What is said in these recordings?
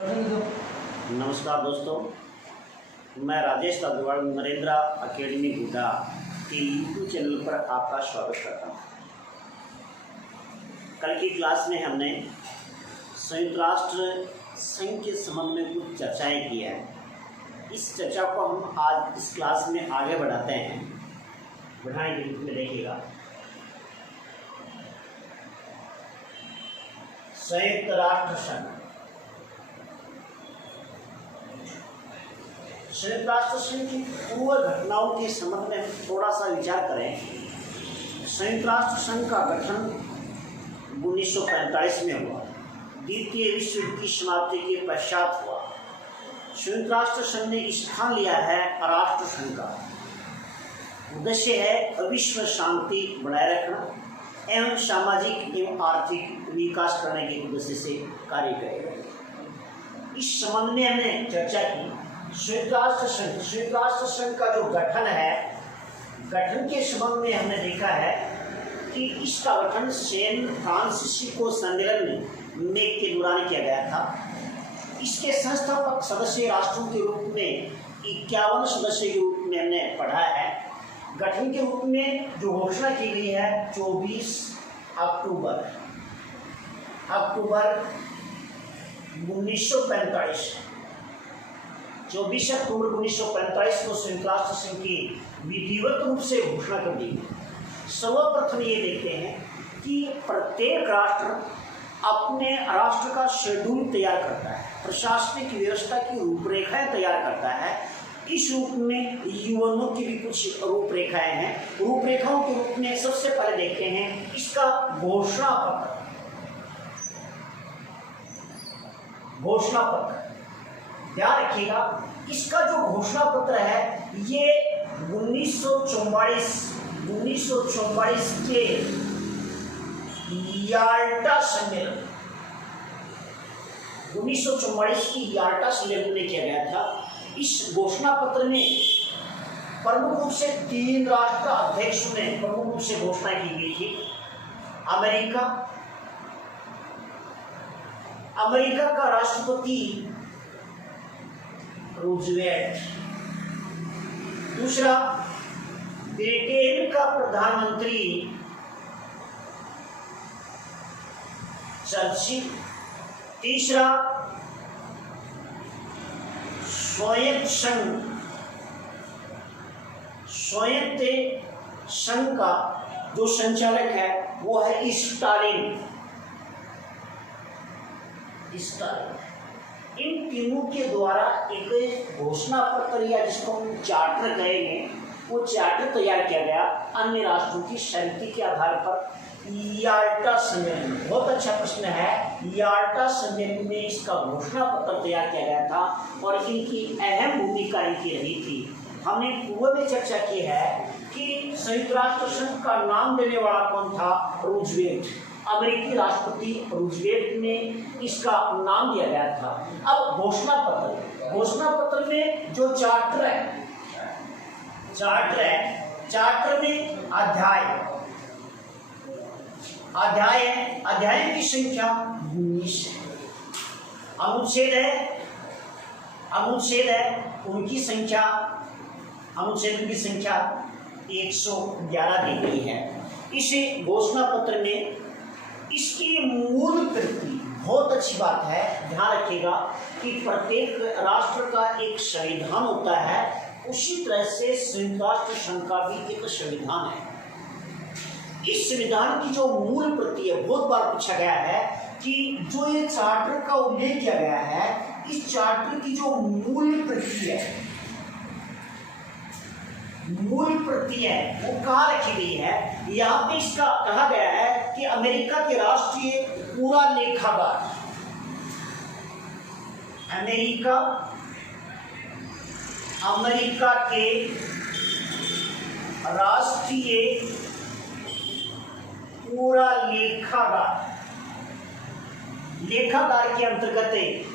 नमस्कार दोस्तों, मैं राजेश अग्रवाल नरेंद्र अकेडमी गुड्डा के यूट्यूब चैनल पर आपका स्वागत करता हूँ। कल की क्लास में हमने संयुक्त राष्ट्र संघ के संबंध में कुछ चर्चाएं की हैं। इस चर्चा को हम आज इस क्लास में आगे बढ़ाते हैं। बढ़ाने के रूप में देखिएगा, संयुक्त राष्ट्र संघ। संयुक्त राष्ट्र संघ की पूर्व घटनाओं के संबंध में हम थोड़ा सा विचार करें। संयुक्त राष्ट्र संघ का गठन 1945 में हुआ। द्वितीय विश्व युद्ध की समाप्ति के पश्चात हुआ। संयुक्त राष्ट्र संघ ने स्थान लिया है राष्ट्र संघ का। उद्देश्य है विश्व शांति बनाए रखना एवं सामाजिक एवं आर्थिक विकास करने के उद्देश्य से कार्य करेगा। इस संबंध में हमने चर्चा की। संयुक्त राष्ट्र संघ का जो गठन है, गठन के संबंध में हमने देखा है कि इसका गठन सैन फ्रांसिस्को सम्मेलन में के दौरान किया गया था। इसके संस्थापक सदस्य राष्ट्रों के रूप में 51 सदस्य के रूप में हमने पढ़ा है। गठन के रूप में जो घोषणा की गई है 24 अक्टूबर 1945 24 अक्टूबर 1945 को संयुक्त राष्ट्र संघ की विधिवत रूप से घोषणा कर दी गई। सर्वप्रथम ये देखते हैं कि प्रत्येक राष्ट्र अपने राष्ट्र का शेड्यूल तैयार करता है, प्रशासनिक व्यवस्था की रूपरेखाएं तैयार करता है। इस रूप में यूएनओ की भी कुछ रूपरेखाएं हैं। रूपरेखाओं के रूप में सबसे पहले देखते हैं इसका घोषणा पत्र। ध्यान रखिएगा, इसका जो घोषणा पत्र है ये 1944 के याल्टा सम्मेलन 1944 की याल्टा सम्मेलन में किया गया था। इस घोषणा पत्र में प्रमुख रूप से 3 राष्ट्र अध्यक्षों ने प्रमुख रूप से घोषणा की गई थी। अमेरिका का राष्ट्रपति रूजवेल्ट, दूसरा ब्रिटेन का प्रधानमंत्री चर्चिल, तीसरा स्वायत्त संघ का जो संचालक है वो है स्टालिन। इन तीनों के द्वारा एक घोषणा पत्र या जिसको हम चार्टर कहेंगे, वो चार्टर तैयार किया गया अन्य राष्ट्रों की सहमति के आधार पर। याल्टा सम्मेलन, बहुत अच्छा प्रश्न है, याल्टा सम्मेलन में इसका घोषणा पत्र तैयार किया गया था और इनकी अहम भूमिका इनकी रही थी। हमने पूर्व में चर्चा की है कि संयुक्त राष्ट्र संघ का नाम देने वाला कौन था? रूजवेल्ट, अमेरिकी राष्ट्रपति रूजवेल्ट ने इसका नाम दिया गया था। अब घोषणा पत्र में जो चार्टर में अध्याय की संख्या 19 है। अनुच्छेद है उनकी संख्या 111 दी गई है। इस घोषणा पत्र में इसकी मूल प्रति, बहुत अच्छी बात है, ध्यान रखिएगा कि प्रत्येक राष्ट्र का एक संविधान होता है, उसी तरह से संयुक्त राष्ट्र संघ का भी एक संविधान है। इस संविधान की जो मूल प्रति है, बहुत बार पूछा गया है कि जो ये चार्टर का उल्लेख किया गया है, इस चार्टर की जो मूल प्रति है वो कहाँ रखी गई है? यहाँ पे इसका कहा गया है कि अमेरिका के राष्ट्रीय पूरा लेखाकार, अमेरिका के राष्ट्रीय पूरा लेखाकार के अंतर्गत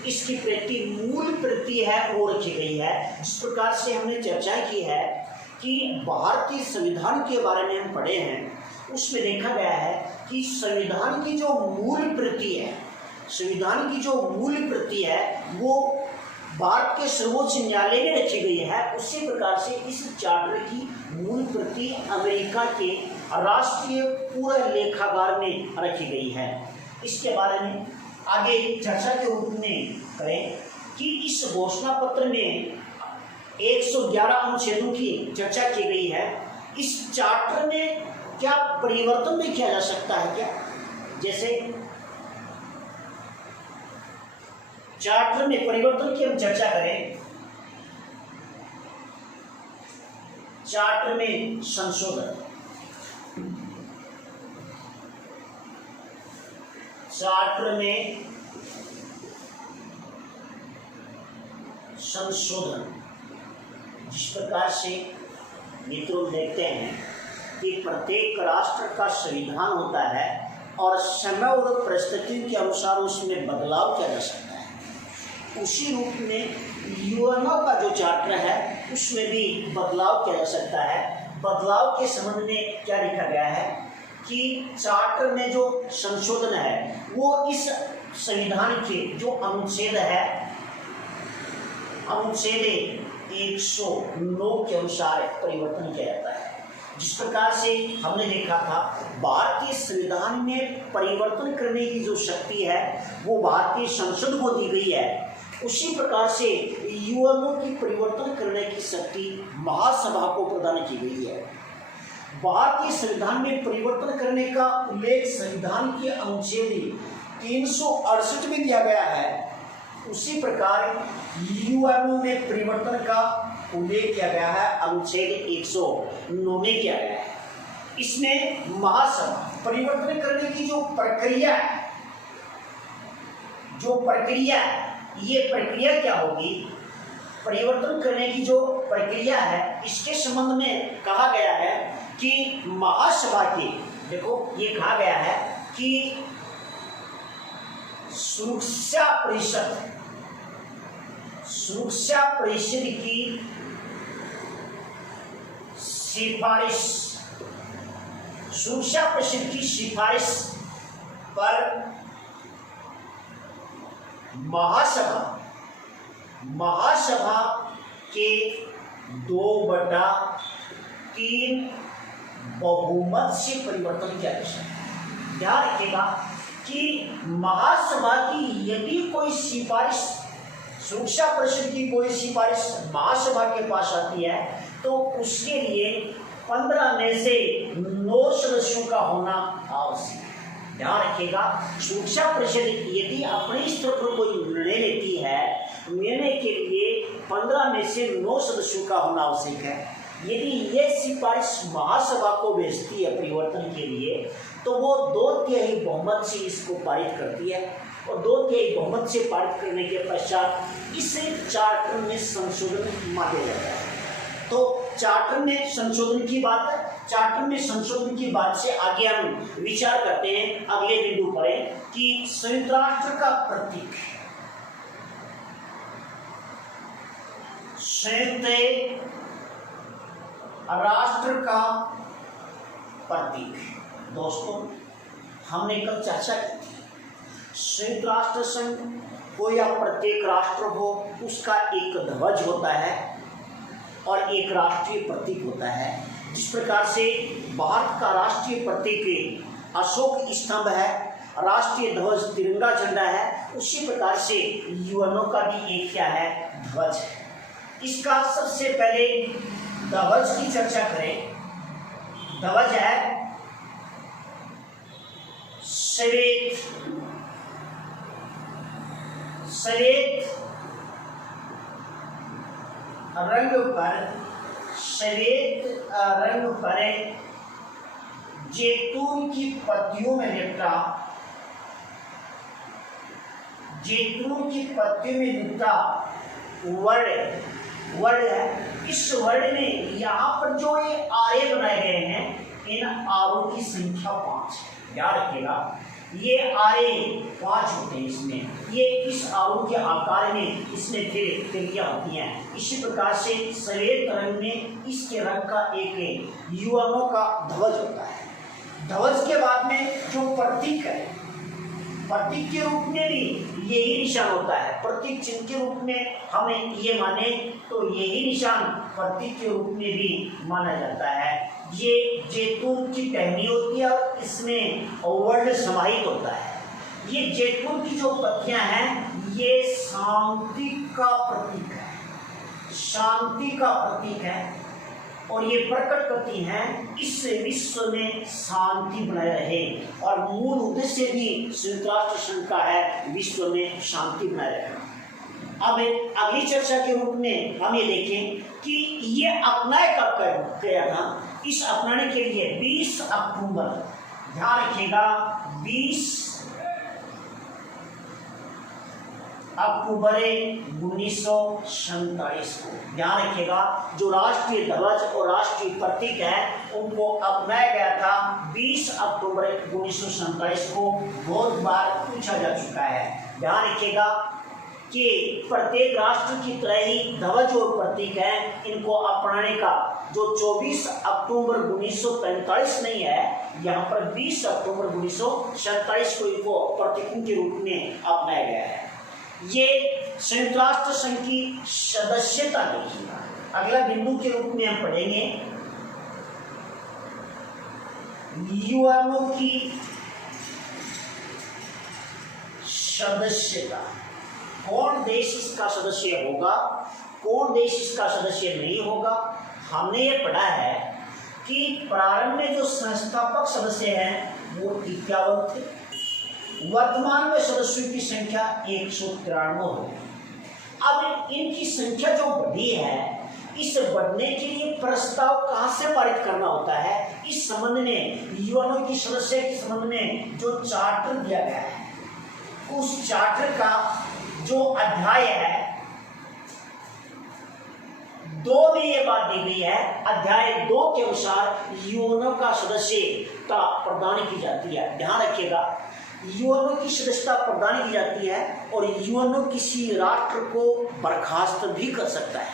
इसकी प्रति मूल प्रति है वो रखी गई है। जिस प्रकार से हमने चर्चा की है कि भारतीय संविधान के बारे में हम पढ़े हैं, उसमें देखा गया है कि संविधान की जो मूल प्रति है, संविधान की जो मूल प्रति है वो भारत के सर्वोच्च न्यायालय में रखी गई है, उसी प्रकार से इस चार्टर की मूल प्रति अमेरिका के राष्ट्रीय पूर्व लेखागार में रखी गई है। इसके बारे में आगे चर्चा के रूप में करें कि इस घोषणा पत्र में 111 अनुच्छेदों की चर्चा की गई है। इस चार्टर में क्या परिवर्तन भी किया जा सकता है क्या? जैसे चार्टर में परिवर्तन की हम चर्चा करें, चार्टर में संशोधन, चार्टर में संशोधन, जिस प्रकार से मित्रों देखते हैं कि प्रत्येक राष्ट्र का संविधान होता है और समय और परिस्थितियों के अनुसार उसमें बदलाव किया जा सकता है, उसी रूप में यूएनओ का जो चार्टर है उसमें भी बदलाव किया जा सकता है। बदलाव के संबंध में क्या लिखा गया है कि चार्टर में जो संशोधन है वो इस संविधान के जो अनुच्छेद है, अनुच्छेद 109 के अनुसार परिवर्तन किया जाता है। जिस प्रकार से हमने देखा था भारतीय संविधान में परिवर्तन करने की जो शक्ति है वो भारतीय संसद को दी गई है, उसी प्रकार से यूएनओ की परिवर्तन करने की शक्ति महासभा को प्रदान की गई है। भारतीय संविधान में परिवर्तन करने का उल्लेख संविधान के अनुच्छेद 368 में दिया गया है, उसी प्रकार यूएनओ में परिवर्तन का उल्लेख किया गया है, अनुच्छेद 109 में किया गया है। इसमें महासभा परिवर्तन करने की जो प्रक्रिया है, ये प्रक्रिया क्या होगी, परिवर्तन करने की जो प्रक्रिया है इसके संबंध में कहा गया है कि महासभा की, देखो ये कहा गया है कि सुरक्षा परिषद की सिफारिश पर महासभा के 2/3 बहुमत से परिवर्तन किया जा सकता है। ध्यान रखिएगा कि महासभा की यदि कोई सिफारिश, सुरक्षा परिषद की कोई सिफारिश महासभा के पास आती है तो उसके लिए 15 में से 9 सदस्यों का होना आवश्यक है। ध्यान रखिएगा, सुरक्षा परिषद यदि अपने स्तर पर कोई निर्णय लेती है, निर्णय के लिए 15 में से 9 सदस्यों का होना आवश्यक है। यदि ये सिफारिश महासभा को भेजती है परिवर्तन के लिए तो वो 2/3 बहुमत से इसको पारित करती है, और 2/3 बहुमत से पारित करने के पश्चात इसे चार्टर में संशोधन माना जाता है। तो चार्टर में संशोधन की बात है, चार्टर में संशोधन की बात से आगे हम विचार करते हैं अगले बिंदु पर कि संयुक्त राष्ट्र का प्रतीक, संयुक्त राष्ट्र का प्रतीक। दोस्तों हमने कल चर्चा की थी, संयुक्त राष्ट्र संघ हो या प्रत्येक राष्ट्र हो उसका एक ध्वज होता है और एक राष्ट्रीय प्रतीक होता है। जिस प्रकार से भारत का राष्ट्रीय प्रतीक अशोक स्तंभ है, राष्ट्रीय ध्वज तिरंगा झंडा है, उसी प्रकार से यूएनओ का भी एक क्या है, ध्वज है। इसका सबसे पहले ध्वज की चर्चा करें। ध्वज है श्वेत रंग पर जैतून की पत्तियों में लिपटा वर्ण है। इस वर्ण में यहाँ पर जो ये आरे बनाए गए हैं, इन आरों की संख्या 5 है। याद रखिएगा, ये आरे 5 होते हैं। इसमें ये इस आरों के आकार में इसमें फिर तिरियां होती हैं। इसी प्रकार से श्वेत रंग में इसके रंग का एक यूएनओ का ध्वज होता है। ध्वज के बाद में जो प्रतीक है, प्रतीक के रूप में भी यही निशान होता है। प्रतीक चिन्ह के रूप में हमें ये माने तो यही निशान प्रतीक के रूप में भी माना जाता है। ये जैतून की टहनी होती है और इसमें वर्ण समाहित होता है। ये जैतून की जो पत्तियां हैं ये शांति का प्रतीक है, शांति का प्रतीक है और ये प्रकट करती हैं इस विश्व में शांति बनाए रहे। और मूल उद्देश्य भी संयुक्त राष्ट्र संघ का है विश्व में शांति बनाए रखना। अब अगली चर्चा के रूप में हम ये देखें कि ये अपनाए कब किया था। इस अपनाने के लिए 20 अक्टूबर, ध्यान रखिएगा, 20 अक्टूबर 1947 को, ध्यान रखिएगा, जो राष्ट्रीय ध्वज और राष्ट्रीय प्रतीक है उनको अपनाया गया था 20 अक्टूबर 1947 को। बहुत बार पूछा जा चुका है। ध्यान रखिएगा कि प्रत्येक राष्ट्र की तरह ही ध्वज और प्रतीक है, इनको अपनाने का जो 24 अक्टूबर 1945 नहीं है, यहाँ पर 20 अक्टूबर 1947 को इनको प्रतीकों के रूप में अपनाया गया है। ये संयुक्त राष्ट्र संघ की सदस्यता देखिएगा। अगला बिंदु के रूप में हम पढ़ेंगे यूएनओ की सदस्यता। कौन देश इसका सदस्य होगा, कौन देश इसका सदस्य नहीं होगा। हमने ये पढ़ा है कि प्रारंभ में जो संस्थापक सदस्य हैं वो 51 थे, वर्तमान में सदस्यों की संख्या 193 है। अब इनकी संख्या जो बढ़ी है, इस बढ़ने के लिए प्रस्ताव कहां से पारित करना होता है। इस संबंध में यूएनओ की सदस्य के संबंध में जो चार्टर दिया गया है, उस चार्टर का जो अध्याय है 2 में ये बात दी गई है। अध्याय 2 के अनुसार यूएनओ का सदस्यता प्रदान की जाती है। ध्यान रखिएगा, यूएनओ की सदस्यता प्रदान की जाती है और यूएनओ किसी राष्ट्र को बर्खास्त भी कर सकता है।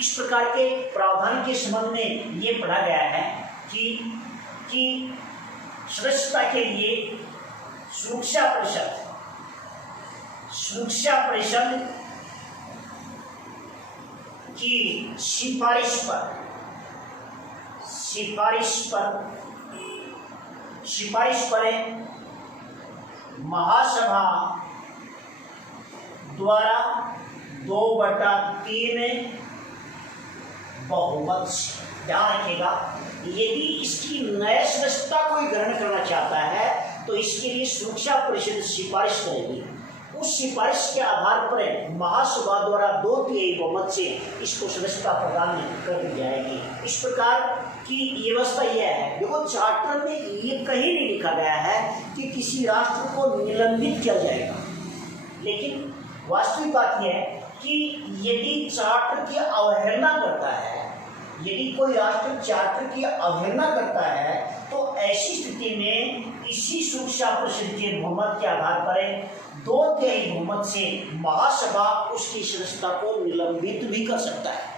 इस प्रकार के प्रावधान के संबंध में ये पढ़ा गया है कि सदस्यता के लिए सुरक्षा परिषद की सिफारिश पर महासभा द्वारा 2/3 बहुमत से, ध्यान रखिएगा, यदि इसकी नए सदस्यता कोई ग्रहण करना चाहता है तो इसके लिए सुरक्षा परिषद सिफारिश करेगी। उस सिफारिश के आधार पर महासभा द्वारा 2/3 बहुमत से इसको सदस्यता प्रदान कर दी जाएगी। इस प्रकार की व्यवस्था यह है। देखो, चार्टर में ये कहीं नहीं लिखा गया है कि किसी राष्ट्र को निलंबित किया जाएगा, लेकिन वास्तविक बात यह है कि यदि चार्टर की अवहेलना करता है, यदि कोई राष्ट्र चार्टर की अवहेलना करता है तो ऐसी स्थिति में इसी सुरक्षा परिषद के बहुमत के आधार पर 2/3 बहुमत से महासभा उसकी सदस्यता को निलंबित भी कर सकता है।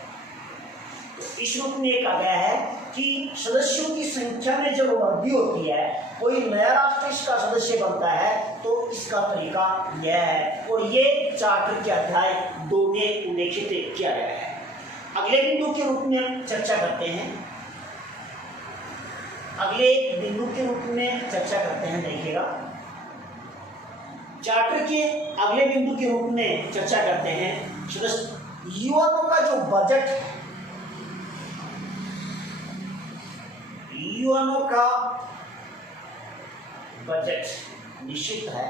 तो इस रूप में कहा गया है कि सदस्यों की संख्या में जब वृद्धि होती है, कोई नया राष्ट्र इसका सदस्य बनता है, तो इसका तरीका यह है और ये चार्टर के अध्याय 2 में उल्लेखित किया गया है। अगले बिंदु के रूप में हम चर्चा करते हैं, देखिएगा, चार्टर के अगले बिंदु के रूप में चर्चा करते हैं यूएनओ का जो बजट है, यूएनओ का बजट निश्चित है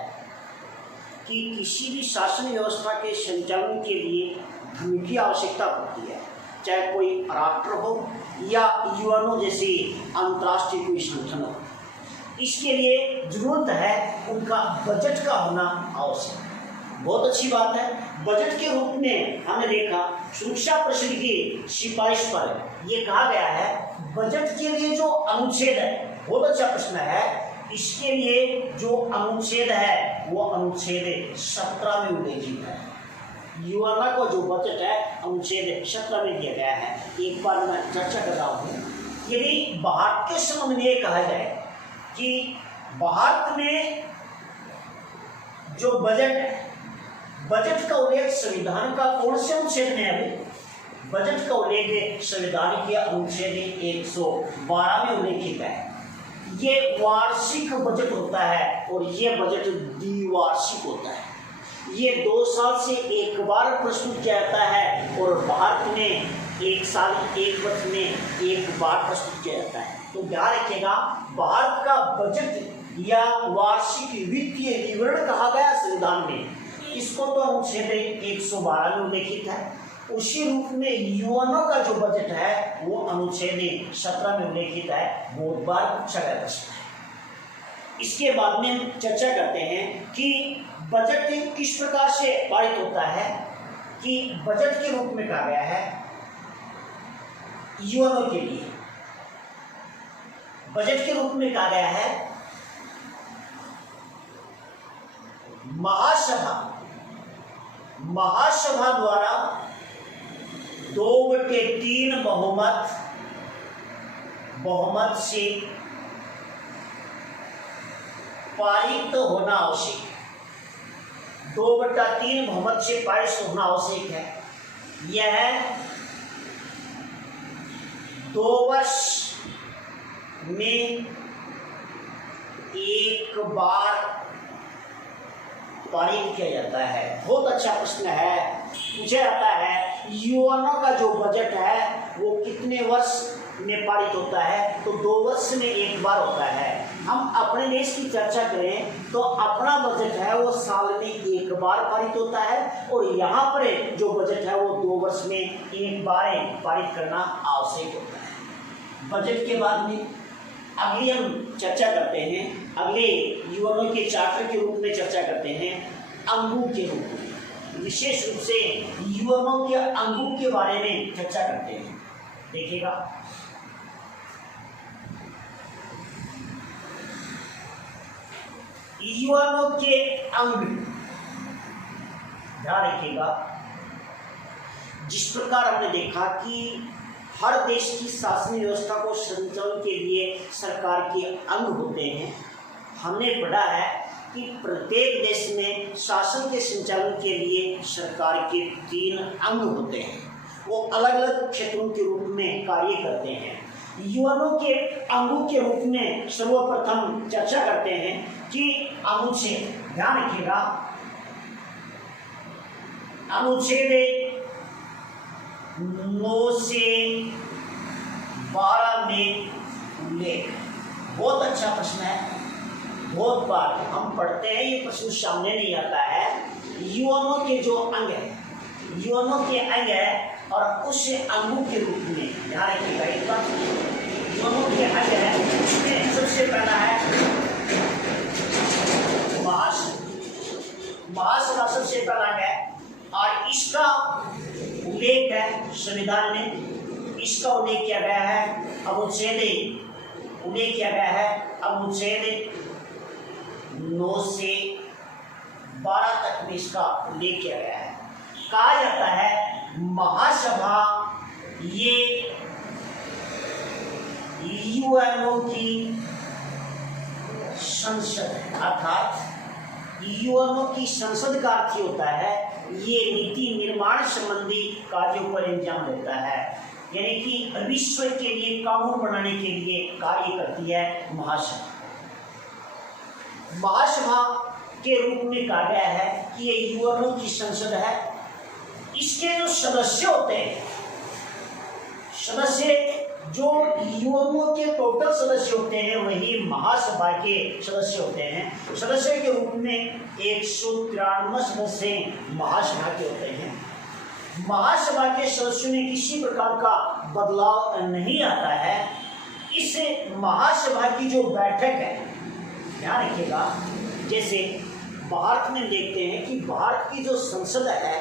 कि किसी भी शासन व्यवस्था के संचालन के लिए धन की आवश्यकता पड़ती है, चाहे कोई राष्ट्र हो या यूएनओ जैसी अंतर्राष्ट्रीय कोई संगठन हो। इसके लिए जरूरत है उनका बजट का होना आवश्यक है। बहुत अच्छी बात है। बजट के रूप में हमने देखा सुरक्षा परिषद की सिफारिश पर यह कहा गया है, बजट के लिए जो अनुच्छेद है, बहुत अच्छा प्रश्न है, इसके लिए जो अनुच्छेद है वो अनुच्छेद 17 में उल्लेखित है। यूएनओ को जो बजट है अनुच्छेद 17 में दिया गया है। एक बार मैं चर्चा कर रहा हूँ। यदि भारत के संबंध में कहा जाए कि भारत में जो बजट है, बजट का उल्लेख संविधान का कौन से अनुच्छेद में है? बजट का उल्लेख संविधान के अनुच्छेद 112 में उल्लेखित है। ये वार्षिक बजट होता है और ये बजट द्विवार्षिक होता है। ये 2 साल से एक बार प्रस्तुत किया जाता है और भारत में 1 साल 1 वर्ष में एक बार प्रस्तुत किया जाता है। तो ध्यान रखिएगा, भारत का बजट या वार्षिक वित्तीय विवरण कहा गया संविधान में, इसको तो अनुच्छेद 112 में उल्लेखित है। उसी रूप में यूएनओ का जो बजट है वो अनुच्छेद 17 में उल्लेखित है। बहुत बार पूछा गया प्रश्न है। इसके बाद में हम चर्चा करते हैं कि बजट किस प्रकार से पारित होता है, कि बजट के रूप में कहा गया है यूएनओ के लिए, बजट के रूप में कहा गया है महासभा द्वारा 2/3 बहुमत से पारित होना आवश्यक है। 2/3 बहुमत से पारित होना आवश्यक है। यह 2 वर्ष में एक बार पारित किया जाता है। बहुत अच्छा प्रश्न है, पूछा जाता है यूएनओ का जो बजट है वो कितने वर्ष में पारित होता है? तो 2 वर्ष में एक बार होता है। हम अपने देश की चर्चा करें तो अपना बजट है वो साल में एक बार पारित होता है और यहाँ पर जो बजट है वो 2 वर्ष में एक बार पारित करना आवश्यक होता है। बजट के बाद में अगली हम चर्चा करते हैं, अगले यूएनओ के चार्टर के रूप में चर्चा करते हैं अंगों के रूप में। विशेष रूप से यूएनओ के अंगों के बारे में चर्चा करते हैं। देखिएगा, यूएनओ के अंग, ध्यान रखिएगा, जिस प्रकार हमने देखा कि हर देश की शासन व्यवस्था को संचालन के लिए सरकार के अंग होते हैं। हमने पढ़ा है कि प्रत्येक देश में शासन के संचालन के लिए सरकार के 3 अंग होते हैं। वो अलग अलग क्षेत्रों के रूप में कार्य करते हैं। यूएनओ के अंगों के रूप में सर्वप्रथम चर्चा करते हैं कि अनुच्छेद, ध्यान रखिएगा, अनुच्छेद 9 से 12 में उल्लेख। बहुत अच्छा प्रश्न है, बहुत बार हम पढ़ते हैं, ये प्रश्न सामने नहीं आता है। यूएनओ के जो अंग है, यूएनओ के अंग है और उस अंगों के रूप में ध्यान रखिएगा, एक बार यूएनओ के अंग है, उसमें सबसे पहला है महासभा सबसे पहला है और इसका उल्लेख है संविधान में। इसका उल्लेख किया गया है अनुच्छेद 9 से 12 तक में इसका उल्लेख किया गया है। कहा जाता है महासभा ये यूएनओ की संसद है, अर्थात यूएनओ की संसद का अर्थ होता है ये नीति निर्माण संबंधी कार्यों पर अंजाम देता है, यानी कि विश्व के लिए कानून बनाने के लिए कार्य करती है महासभा। महासभा के रूप में कहा गया है कि ये यूएनओ की संसद है। इसके जो सदस्य होते हैं, सदस्य जो यूएनओ के टोटल सदस्य होते हैं वही महासभा के सदस्य होते हैं। सदस्य के रूप में 193 सदस्य महासभा के होते हैं। महासभा के सदस्यों में किसी प्रकार का बदलाव नहीं आता है। इस महासभा की जो बैठक है, ध्यान रखिएगा, जैसे भारत में देखते हैं कि भारत की जो संसद है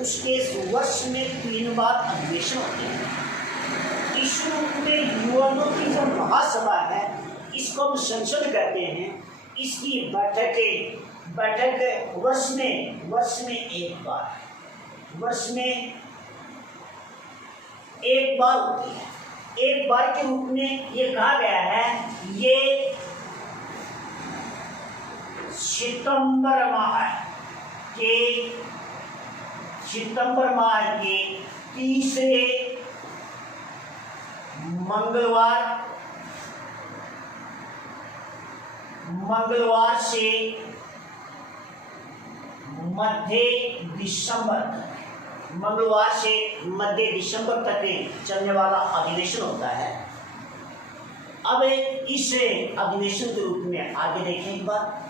उसके वर्ष में 3 बार अधिवेशन होते हैं। इस रूप में यूएनओ की जो महासभा है इसको हम संसद कहते हैं। इसकी बैठक वर्ष में एक बार होती है। एक बार के रूप में ये कहा गया है, ये सितंबर माह के तीसरे मंगलवार से मध्य दिसंबर तक चलने वाला अधिवेशन होता है। अब इस अधिवेशन के रूप में आगे देखें, एक बार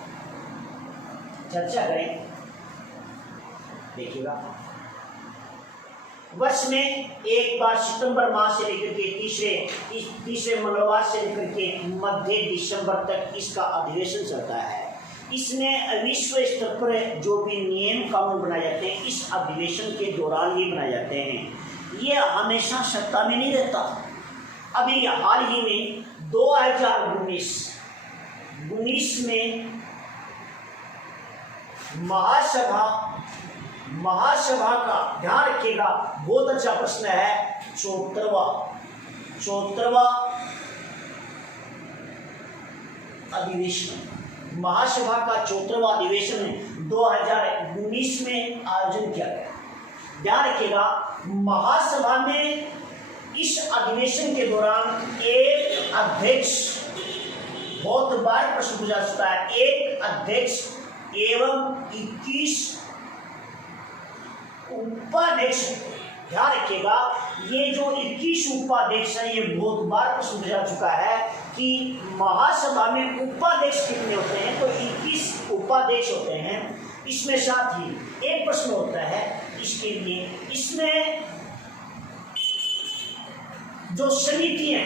चर्चा करें। देखिएगा, वर्ष में एक बार सितंबर माह से लेकर के तीसरे मंगलवार से लेकर के मध्य दिसंबर तक इसका अधिवेशन चलता है। इसमें विश्व स्तर पर जो भी नियम कानून बनाए जाते हैं इस अधिवेशन के दौरान ही बनाए जाते हैं। ये हमेशा सत्ता में नहीं रहता। अभी हाल ही में 2019 में महासभा का ध्यान रखिएगा, बहुत अच्छा प्रश्न है। 74वां अधिवेशन, महासभा का 74वां अधिवेशन 2019 में आयोजन किया गया। ध्यान रखिएगा, महासभा में इस अधिवेशन के दौरान एक अध्यक्ष, बहुत बार प्रश्न पूछा जाता है, एक अध्यक्ष एवं 21 उपाध्यक्ष। ध्यान रखिएगा, ये जो 21 उपाध्यक्ष है, ये बहुत बार प्रश्न पूछा चुका है कि महासभा में उपाध्यक्ष कितने होते हैं, तो 21 उपाध्यक्ष होते हैं। इसमें साथ ही एक प्रश्न होता है इसके लिए, इसमें जो समितियों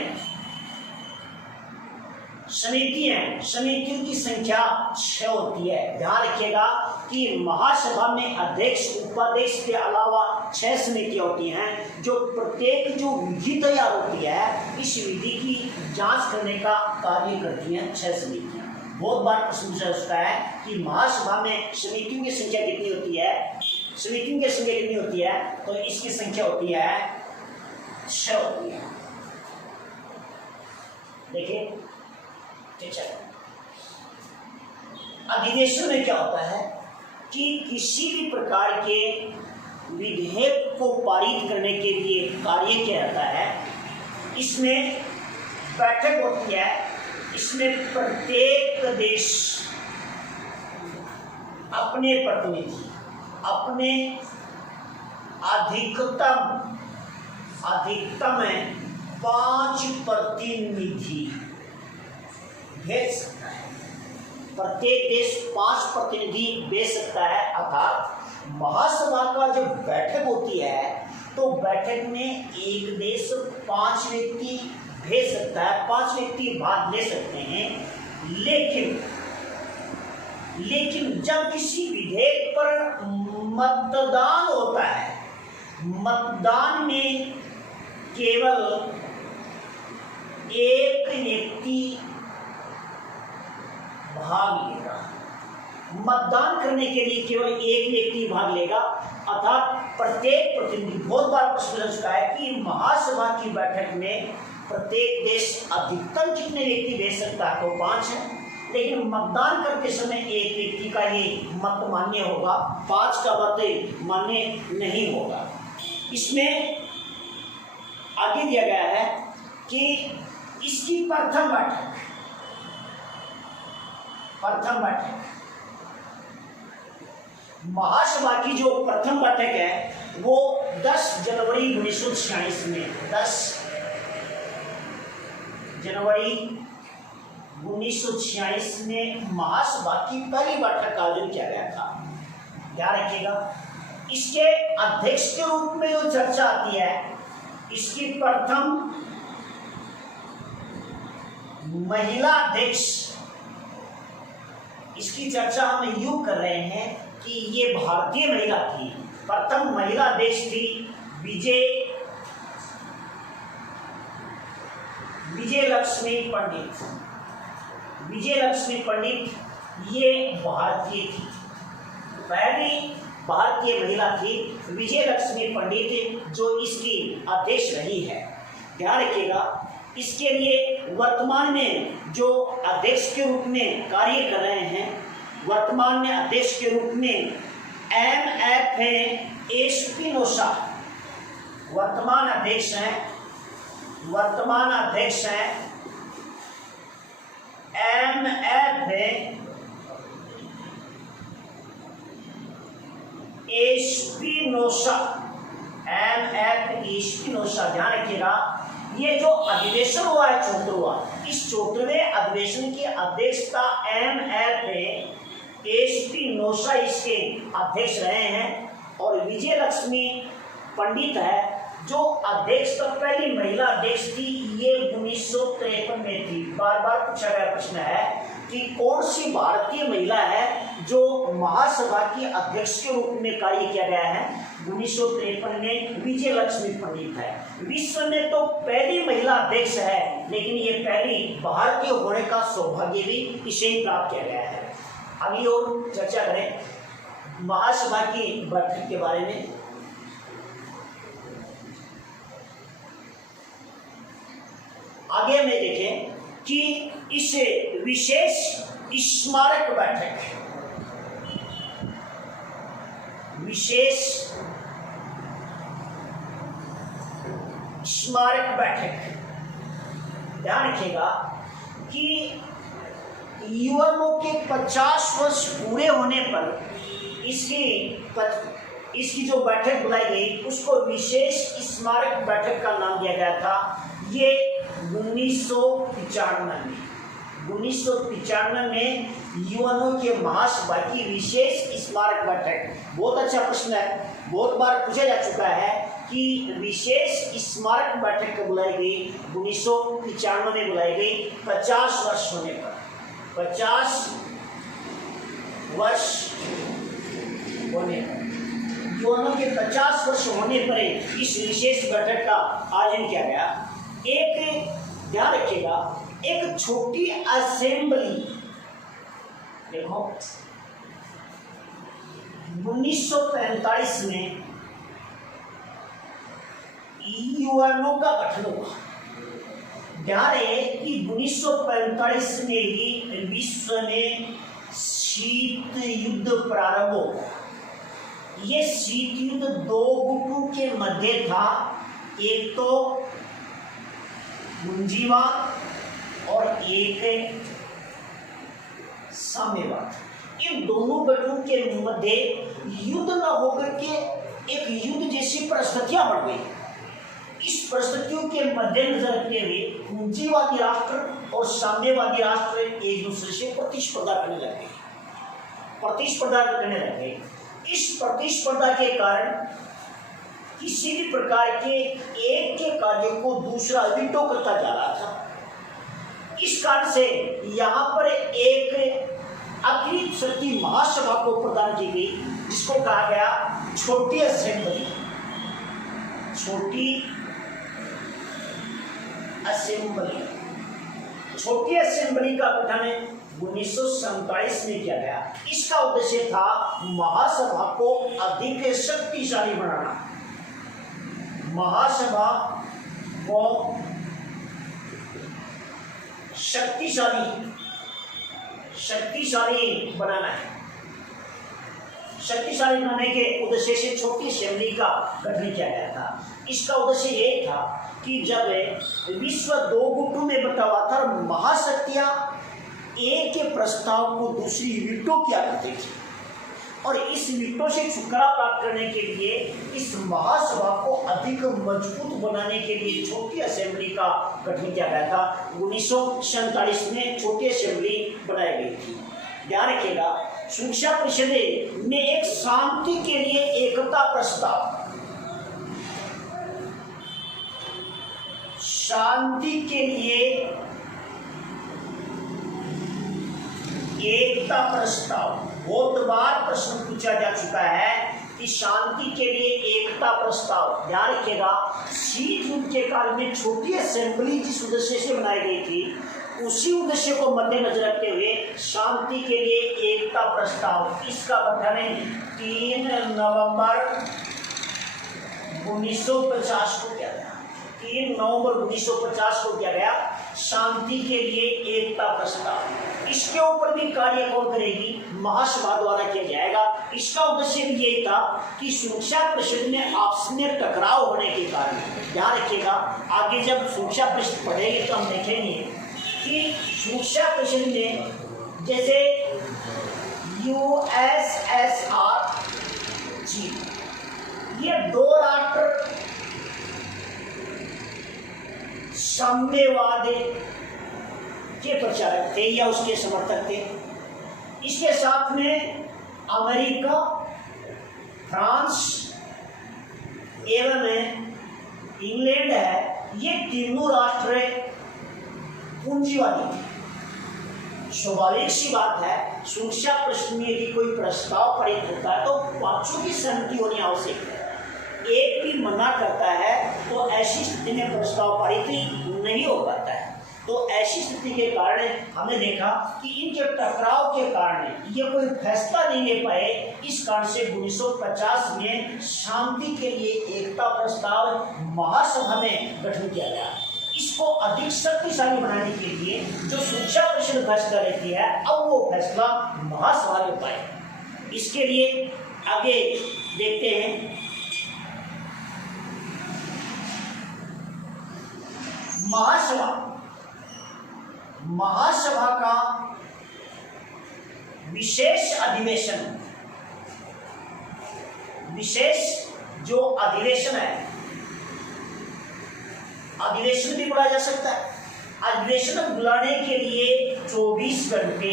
की संख्या 6 होती है। ध्यान रखिएगा कि महासभा में अध्यक्ष उपाध्यक्ष के अलावा 6 समितियां होती हैं, जो प्रत्येक जो विधि तैयार होती है इस विधि की जांच करने का कार्य करती हैं 6 समितियां। बहुत बार प्रश्न पूछा जाता है कि महासभा में समितियों की संख्या कितनी होती है, तो इसकी संख्या होती है 6 होती है। देखिए, अधिवेशन में क्या होता है कि किसी भी प्रकार के विधेयक को पारित करने के लिए कार्य किया जाता है। इसमें बैठक होती है, इसमें प्रत्येक देश अपने प्रतिनिधि, अपने अधिकतम 5 प्रतिनिधि भेज सकता है। प्रत्येक देश 5 प्रतिनिधि भेज सकता है। अर्थात महासभा का जब बैठक होती है तो बैठक में एक देश 5 व्यक्ति भेज सकता है, 5 व्यक्ति भाग ले सकते हैं। लेकिन जब किसी विधेयक पर मतदान होता है, मतदान में केवल एक व्यक्ति भाग लेगा। मतदान करने के लिए केवल एक व्यक्ति भाग लेगा। अर्थात प्रत्येक प्रतिनिधि, बहुत बार प्रश्न पूछा चुका है कि महासभा की बैठक में प्रत्येक देश अधिकतम कितने व्यक्ति भेज सकता है, तो 5 है। लेकिन मतदान करते समय एक व्यक्ति का ही मत मान्य होगा, 5 का मत मान्य नहीं होगा। इसमें आगे दिया गया है कि इसकी प्रथम बैठक महासभा की जो प्रथम बैठक है वो 10 जनवरी 1946 में 10 जनवरी 1946 में महासभा की पहली बैठक का आयोजन किया गया था। ध्यान रखिएगा, इसके अध्यक्ष के रूप में जो चर्चा आती है, इसकी प्रथम महिला अध्यक्ष, इसकी चर्चा हम यूं कर रहे हैं कि ये भारतीय महिला थी। प्रथम महिला अध्यक्ष थी विजयलक्ष्मी पंडित। ये भारतीय थी, पहली भारतीय महिला थी विजयलक्ष्मी पंडित, जो इसकी अध्यक्ष रही है। ध्यान रखिएगा, इसके लिए वर्तमान में जो अध्यक्ष के रूप में कार्य कर रहे हैं वर्तमान में अध्यक्ष के रूप में MF एस्पिनोसा वर्तमान अध्यक्ष हैं MF एस्पिनोसा ध्यान रखिएगा। ये जो अधिवेशन हुआ है 74वां, इस 74वें अधिवेशन की अध्यक्षता MF एस्पिनोसा इसके अध्यक्ष रहे हैं और विजय लक्ष्मी पंडित है जो अध्यक्ष तो पहली महिला अध्यक्ष थी। ये 1953 में थी। बार बार पूछा गया प्रश्न है कि कौन सी भारतीय महिला है जो महासभा की अध्यक्ष के रूप में कार्य किया गया है। 1953 में विजय लक्ष्मी पंडित है। विश्व में तो पहली महिला अध्यक्ष है, लेकिन ये पहली भारतीय होने का सौभाग्य भी इसे ही प्राप्त किया गया है। अगली और चर्चा करें महासभा की बैठक के बारे में। आगे में देखें कि इस विशेष स्मारक बैठक ध्यान रखिएगा कि यूएनओ के 50 वर्ष पूरे होने पर इसकी जो बैठक बुलाई गई उसको विशेष स्मारक बैठक का नाम दिया गया था। ये 1995 में यूएनओ के महासभा की विशेष स्मारक बैठक। बहुत अच्छा प्रश्न है, बहुत बार पूछा जा चुका है कि विशेष स्मारक बैठक कब बुलाई गई। 1995 में बुलाई गई 50 वर्ष होने पर। 50 वर्ष होने पर यूएनओ के 50 वर्ष होने पर इस विशेष बैठक का आयोजन किया गया। एक ध्यान रखिएगा, एक छोटी असेंबली देखो 1945 में यूएनओ का गठन हुआ। ध्यान है कि 1945 में ही विश्व में शीत युद्ध प्रारंभ हुआ। ये शीत युद्ध दो गुटों के मध्य था, एक तो पूंजीवाद और एक साम्यवाद। इन दोनों गठों के मध्य युद्ध न होकर के एक युद्ध जैसी परिस्थितियां बढ़ गई। इस परिस्थितियों के मद्देनजर रखते हुए पूंजीवादी राष्ट्र और साम्यवादी राष्ट्र एक दूसरे से प्रतिस्पर्धा करने लगे। इस प्रतिस्पर्धा के कारण किसी भी प्रकार के एक के कार्य को दूसरा वीटो करता जा रहा था। इस कारण से यहाँ पर एक अतिरिक्त शक्ति महासभा को प्रदान की गई, जिसको कहा गया छोटी असेंबली। छोटी असेंबली का गठन 1947 में किया गया। इसका उद्देश्य था महासभा को अधिक शक्तिशाली बनाना। महासभा को शक्तिशाली बनाना है। शक्तिशाली बनाने के उद्देश्य से छोटी असेंबली का गठन किया गया था। इसका उद्देश्य ये था कि जब विश्व दो गुटों में बटा हुआ था, महाशक्तियां एक के प्रस्ताव को दूसरी वीटो किया करती थी और इस वीटो से छुटकारा प्राप्त करने के लिए इस महासभा को अधिक मजबूत बनाने के लिए छोटी असेंबली का गठन किया गया था। 1947 में छोटी असेंबली बनाई गई थी। ध्यान रखिएगा, सुरक्षा परिषद में एक शांति के लिए एकता प्रस्ताव, शांति के लिए एकता प्रस्ताव बहुत बार प्रश्न पूछा जा चुका है कि शांति के लिए एकता प्रस्ताव। ध्यान रखिएगा, शीत युद्ध के काल में छोटी असेंबली जिस उद्देश्य से बनाई गई थी, उसी उद्देश्य को मद्देनजर रखते हुए शांति के लिए एकता प्रस्ताव, इसका गठन 3 नवंबर 1950 को किया गया। 3 नवंबर 1950 को किया गया शांति के लिए एकता प्रस्ताव। इसके ऊपर भी कार्य कौन करेगी? महासभा द्वारा किया जाएगा। इसका उद्देश्य भी यही था कि सुरक्षा परिषद में आपस में टकराव होने के कारण, ध्यान रखिएगा आगे जब सुरक्षा परिषद पढ़ेंगे तो हम देखेंगे कि सुरक्षा परिषद में जैसे USSR चीन, ये 2 राष्ट्र साम्यवाद के प्रचारक थे या उसके समर्थक थे। इसके साथ में अमेरिका, फ्रांस एवं इंग्लैंड है, ये तीनों राष्ट्र पूंजीवादी थे। स्वाभाविक सी बात है, सुरक्षा परिषद में यदि कोई प्रस्ताव पारित होता है तो 5 की सहमति होनी आवश्यक है। एक भी मना करता है तो ऐसी स्थिति में प्रस्ताव पारित नहीं हो पाता है। तो ऐसी स्थिति के कारण हमने देखा कि इनके टकराव के कारण ये कोई फैसला नहीं ले पाए। इस कारण से 1950 में शांति के लिए एकता प्रस्ताव महासभा में गठन किया गया। इसको अधिक शक्तिशाली बनाने के लिए जो सुरक्षा परिषद फैसला लेती है, अब वो फैसला महासभा ले पाए। इसके लिए आगे देखते हैं। महासभा का विशेष जो अधिवेशन है, अधिवेशन भी बुलाया जा सकता है। अधिवेशन बुलाने के लिए 24 घंटे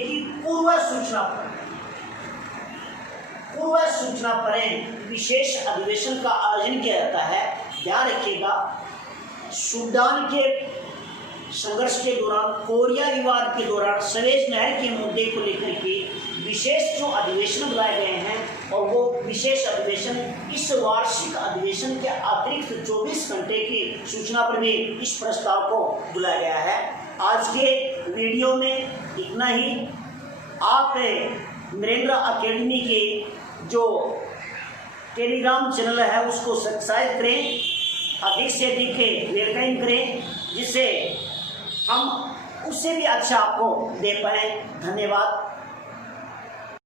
की पूर्व सूचना पर विशेष अधिवेशन का आयोजन किया जाता है। ध्यान रखिएगा, सूडान के संघर्ष के दौरान, कोरिया विवाद के दौरान, सवेज नहर के मुद्दे को लेकर के विशेष जो अधिवेशन बुलाए गए हैं, और वो विशेष अधिवेशन इस वार्षिक अधिवेशन के अतिरिक्त 24 घंटे की सूचना पर भी इस प्रस्ताव को बुलाया गया है। आज के वीडियो में इतना ही। आप नरेंद्र अकेडमी के जो टेलीग्राम चैनल है उसको सब्सक्राइब करें, अधिक से अधिक वेलकम करें, जिससे हम उससे भी अच्छा आपको दे पाएँ। धन्यवाद।